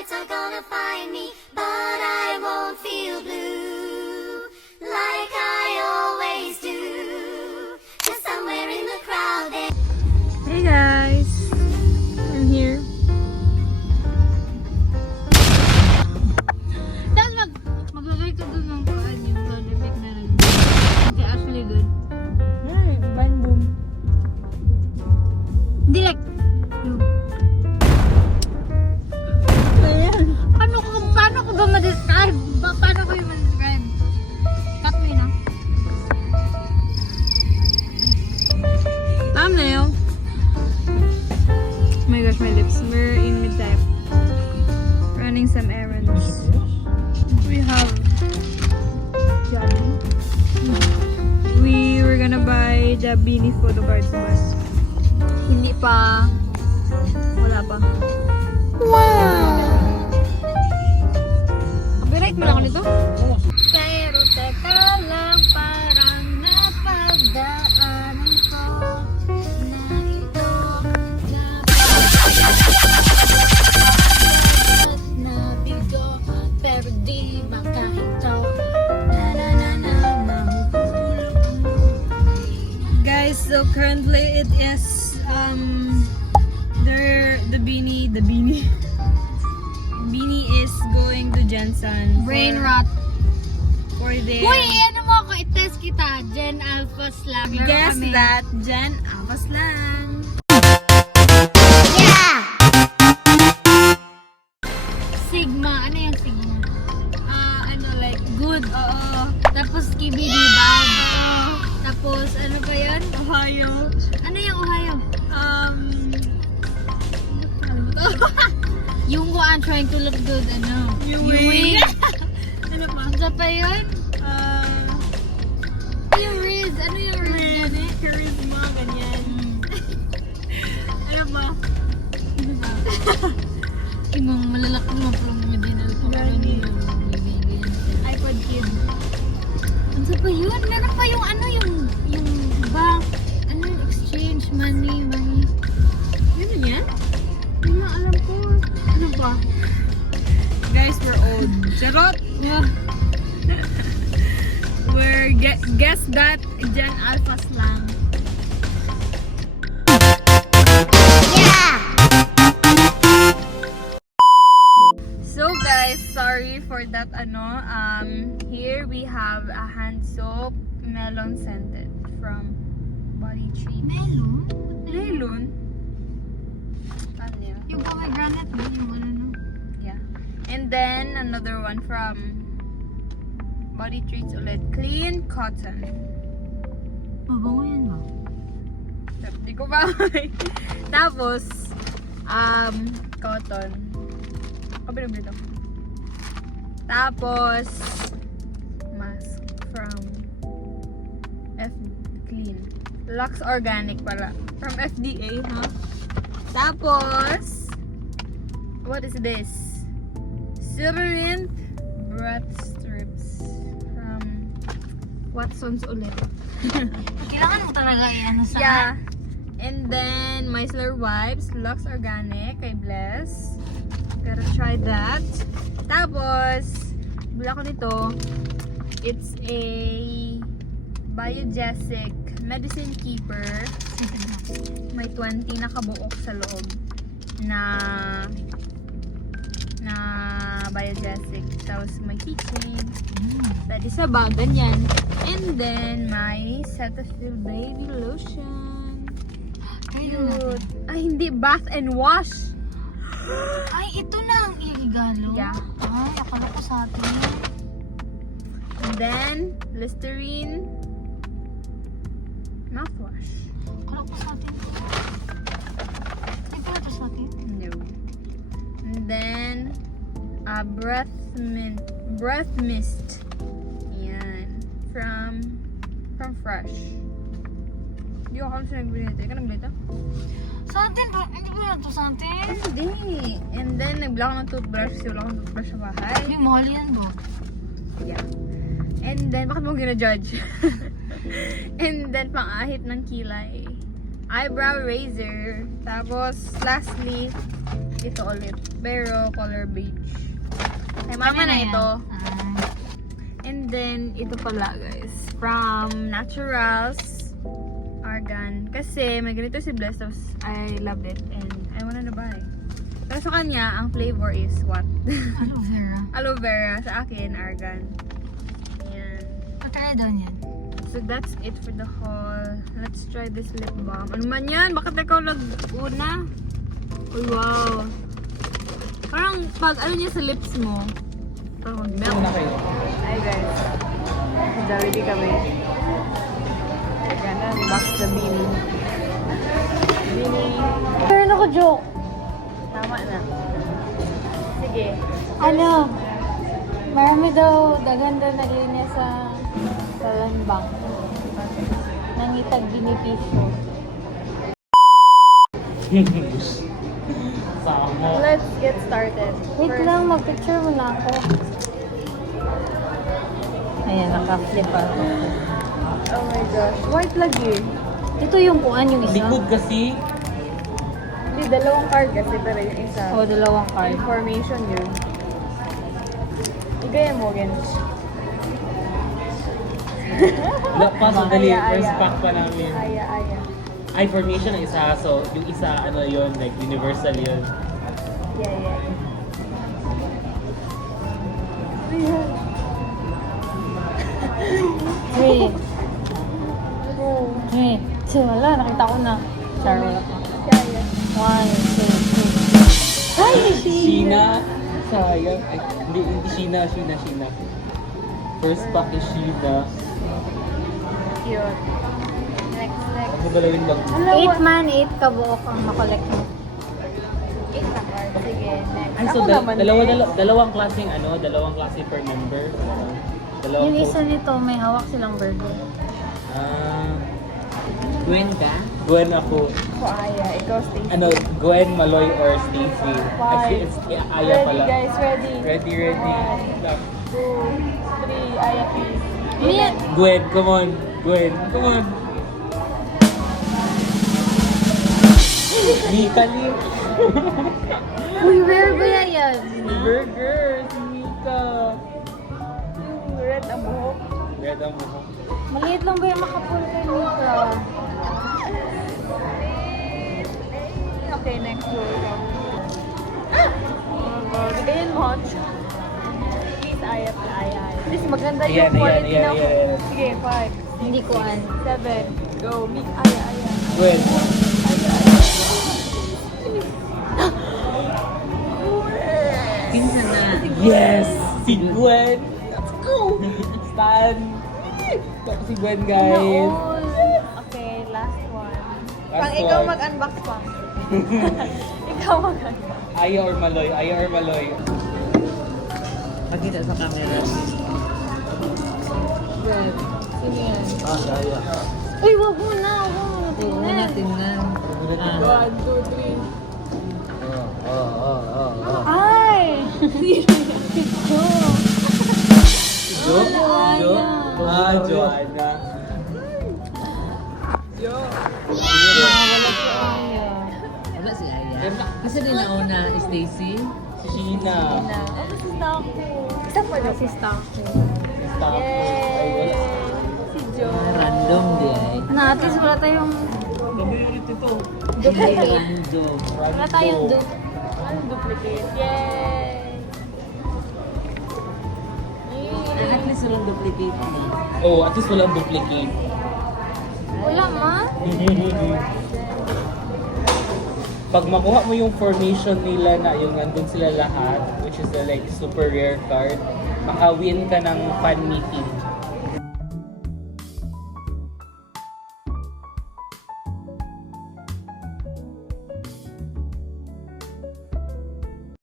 lights are gonna find me, but I won't feel blue like I always do. Just somewhere in the crowd there. Hey guys, I'm here. Tapos maglagay ka dun ng paan yung sound effect na rin. It's actually good. Bandung. Hindi like, Ayan. paano ko ba ma-describe? Paano ko yung ma-describe? Cut mo yun ah. Thumbnail. Oh my gosh, my lips. We're in mid-type. Running some errands. We have Johnny. We were gonna buy the beanie photo cards mas. Hindi pa. Wala pa. Copyright mo lang ako nito? Pero teka lang, parang napagdaanan ko na ito nabigo, pero di makahinto. Na na na na mahulog. Guys, so currently it is the beanie is going to Jensen Brain rot. for their Uy, ano mo ako, i-test kita. Gen Alpha Slam. Meron guess kami. that Jen Apas lang. Sigma. Ano yung Sigma? Ano like good, Tapos KBD bad. Tapos ano pa yun? Ohio, Ano yung Ohio? ano Yung I'm trying to look good, ano? Ewing. Ano pa? Ano pa yun? Uh, Yung Riz. Ano yung Riz? charisma, ganyan. Ano ba? Yung malalaki mo from Medina. Gani. iPod Kid. Ano pa yun? Meron pa yung ano yung bank. Ano yung exchange money. Yun yan? Hindi na alam ko. Ano ba? Guys, we're old. Charot! Wow. We're guess that Gen Alpha slang. So guys, sorry for that here we have a hand soap melon scented from Body Tree. Melon? Melon? Ano yun? Yung pomegranate ba? Yung ano no? Yeah. And then another one from Body Treats ulit. Clean cotton. Mabango yan ba? Di ko ba? Tapos, cotton. Kabilang dito. Tapos, mask from Clean. Lux Organic pala. From FDA, ha? Tapos, what is this? Silverint breath strips from Watson's ulit. Kailangan mo talaga ano sa Yeah. And then, micellar wipes, Lux Organic, kay Bless. Gotta try that. Tapos, bila ko nito, it's a Biogesic Medicine Keeper. May 20 na kabuok sa loob na Biogesic. Tapos, may keychain. Pwede sa bag, ganyan. And then, my Cetaphil Baby Lotion. Cute. Ay, hindi. Bath and wash. Ay, ito na ang irigalo. Yeah. Ay, akala ko sa atin. And then, Listerine mouthwash. Akala ko sa atin. Hindi pala ito sa atin. No. And then, breath mist. Yan. From Fresh. Hindi ako kami siya nagbili nito. Ikaw nagbili ito? Sa atin ba? Hindi pala ito sa atin. Hindi. And then, nagbila ko ng toothbrush kasi wala akong toothbrush sa bahay. Hindi, mahal yan ba? Yeah. And then, bakit mo gina-judge? And then, pang-ahit ng kilay. Eyebrow razor. Tapos, lastly, ito ulit. Pero color beige. Kay mama na ito. And then, ito pala guys. From Naturals Argan. Kasi may ganito si Bless. Tapos I loved it. And I wanted to buy. Pero sa kanya, ang flavor is what? Aloe vera. Aloe vera. Sa akin, Argan. Ayan. Patry daw niyan. So that's it for the haul. Let's try this lip balm. Ano man yan? Bakit ikaw nag-una? Uy, wow. Parang pag ano niya sa lips mo, parang mag-melt. Hi guys. Jollibee kami. Ganda, box the beanie. Beanie. Meron ako joke. Tama na. Sige. Ano? Marami daw daganda na linya sa Landbank. Nangitag binipisyo. Let's get started. Wait lang, mag-picture mo na ako. Ayan, naka-flip ako. Oh my gosh. White lagi. Ito yung kuan yung isa. Likod kasi. Hindi, dalawang card kasi pero yung isa. O, dalawang card. Information yun. Igaya mo, Gen. Wala pa sa dali. Aya, aya. First pack pa namin. Aya, aya. Ay, formation ang isa. So, yung isa, ano yun, like universal yun. Yeah, yeah. Three. Three. Two. Wala, nakita ko na. Sorry, wala pa. Yeah, yeah. 1, 2, 3. Ay, Sheena. Sayang. Ay, hindi Sheena. First pack is Sheena. Cute. Next. Ano galawin lang? 8 man, 8 kabuok ang makolect mo. 8 na card. Sige, next. Ay, so Ako naman dalawang klaseng dalawang klase per member. Dalawang Yung isa nito, may hawak silang burger. Gwen ka? Gwen ako. Ako, Aya. Ikaw, Stacey. Ano, Gwen, Maloy, or Stacy? Why? Actually, it's Aya Ready, pala. guys. Ready. Ready. 1, 2, 3. Aya, please. Mia! Gwen, come on. Gwen, come on. Mika Lim. Uy, rare ba yan? Burger, si Mika. Red ang buhok. Red ang buhok. Maliit lang ba yung makapul kay Mika? Okay, next roll. Bigayin mo, Hotch. Please, Aya. Please, maganda yung Ayan. quality ng buhok. Sige, 5, Hindi ko an. 7, go. Meet Aya. Gwen. Pinsan na. Yes! Si Gwen! Let's go! Stan! Si Gwen, guys. Okay, last one. Last Pang ikaw one. mag-unbox pa. Ikaw mag-unbox. Aya or Maloy. Pagkita sa camera. Good. Sino yan? Aya. Uy, wag mo na. Huwag mo na tingnan. 1, 2, 3. Ay! Jo? Wala. Joanna. Wala si Aya. Wala si Aya. Kasi din nauna, Stacy. Si Sheena. Ano si Stako? Isa pa daw. Si Stako. Stop. Ay, wala. Si Jo. Random di ay. Ano, at least wala tayong... Random. Wala tayong dupe. Anong duplicate? Yay! At least walang duplicate. Oh, at least walang duplicate. Wala ma. Pag makuha mo yung formation nila na yung nandun sila lahat, which is the like super rare card, maka-win ka ng fan meeting.